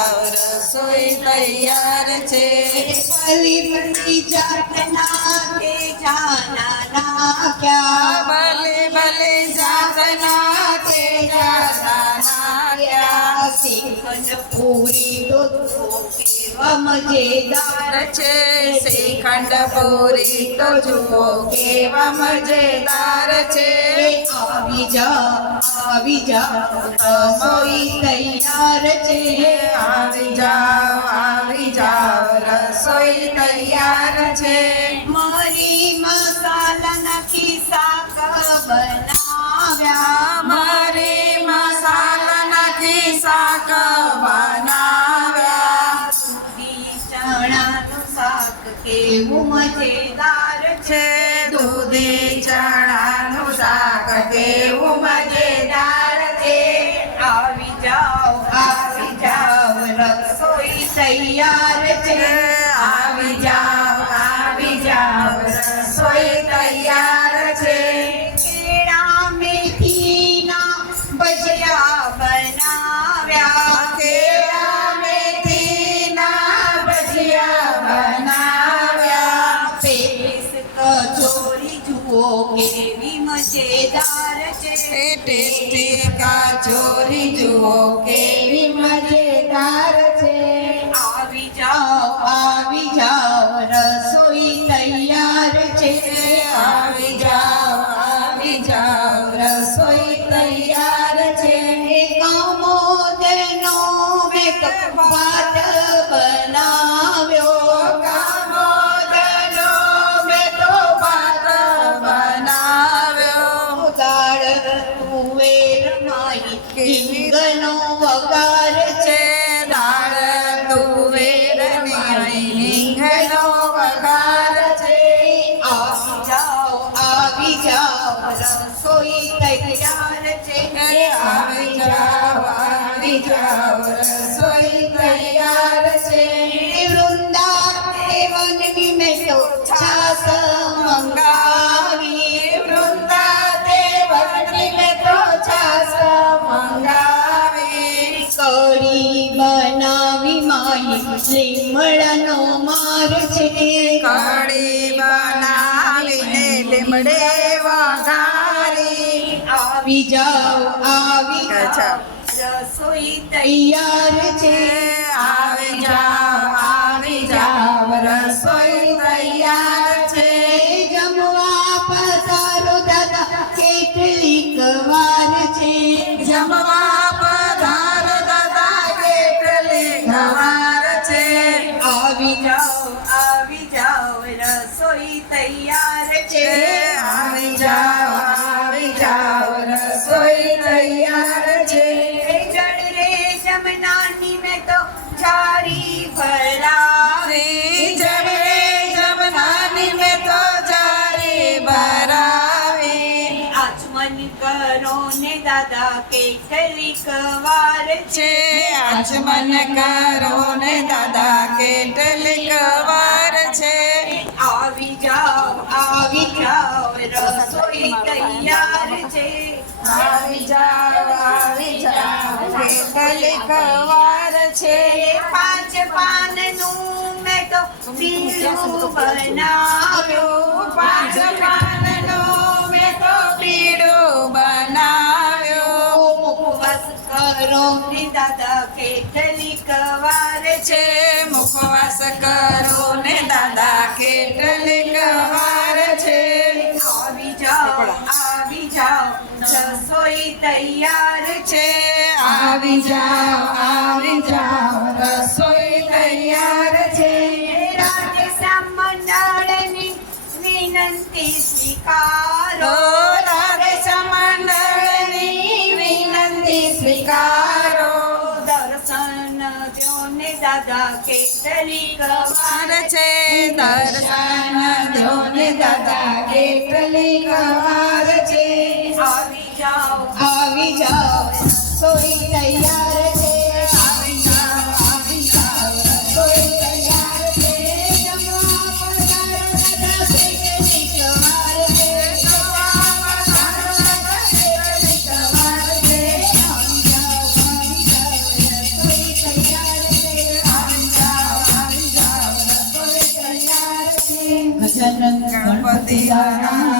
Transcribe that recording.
જાઓ રસોઈ તૈયાર છે ભલી ભલી જાતના કે જાના નાખ્યા ભલે ભલે જાતના તે જાના નાખ્યા શ્રીખંડ પૂરી દૂધો કેવા મજેદાર છે શ્રીખંડ પૂરી તો જુઓ કેવા મજેદાર છે આવી જા આવી જા રસોઈ તૈયાર છે છે. મરી મસાલા નાખી શાક બનાવ્યા. મરી મસાલા નાખી શાક ચણાનું શાક કેવું મજેદાર છે. આવી જાઓ આવી જાઓ, રસોઈ તૈયાર છે. આવી જાઓ. બનાવ્યા. પેસ કચોરી જુઓ કેવી મજેદાર છે ટેસ્ટી કાચોરી જુઓ કેવી મજેદાર તુવેર માઈ છે દાળ તુવેરની હિંગનો વઘાર છે. આવી જાઓ આવી જાઓ, રસોઈ તૈયાર છે. આવી જાઓ આવી. રસોઈ તૈયાર છે. આવી જાઓ આવી જાઓ. રસોઈ તૈયાર છે. જમવા પધારો દાદા કેટલીક વાર છે. જમવા જારી ભરાવે જમરે જમનાની મેં તો જારે ભરાવે. આચમન કરો ને દાદા કેટલીક વાર છે. આચમન કરો ને દાદા કેટલીક વાર છે. આવી જાઓ આવી જાઓ રસોઈ તૈયાર છે. આવી જાઓ આવી જાઓ કેટલીક વાર છે. પાનનું મેં તો પીળું બનાવ્યું પાંચ પાનનો મેં તો પીળું બનાવ્યો ઉપવાસ કરો ને દાદા કેટલીક વાર છે મુખવાસ કરો ને દાદા કેટલીક વાર છે. આવી જાઓ આવી જાઓ, રસોઈ તૈયાર છે. આવી જાઓ આવી જાઓ, રસોઈ તૈયાર છે. રાધેશ્યામ મંડળની વિનંતી સ્વીકારો. ઓ રાધે મંડળની વિનંતી સ્વીકારો. દર્શન જોને દાદા કેટલીક વાર વાર છે. દર્શન જોને દાદા કેટલીક વાર છે. આવી જાઓ. આવી જાઓ. સોઈ તૈયાર desire.